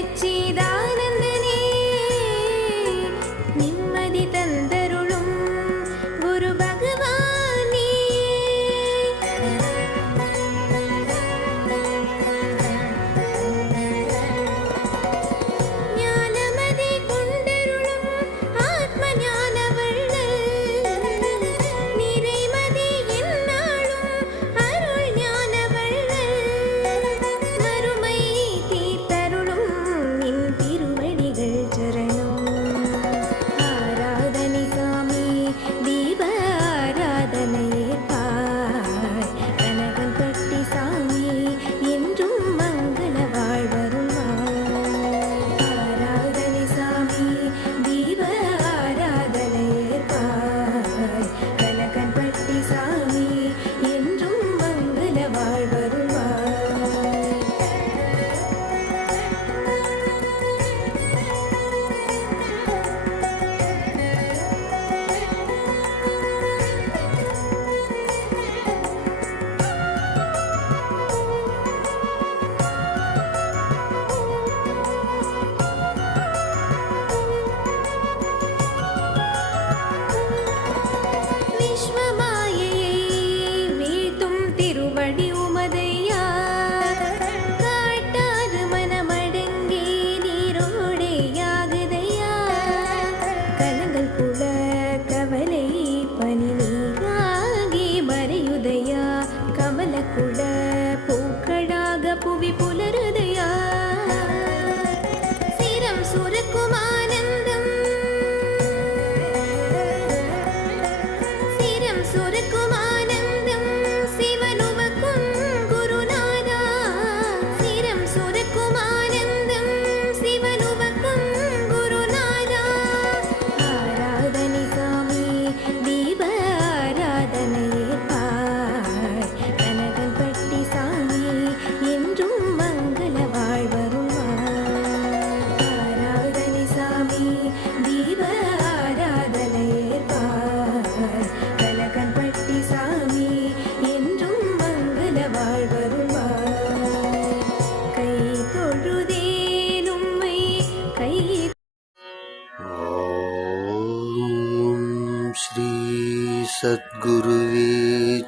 சச்சிதானந்த सद्गुरुविचरणम्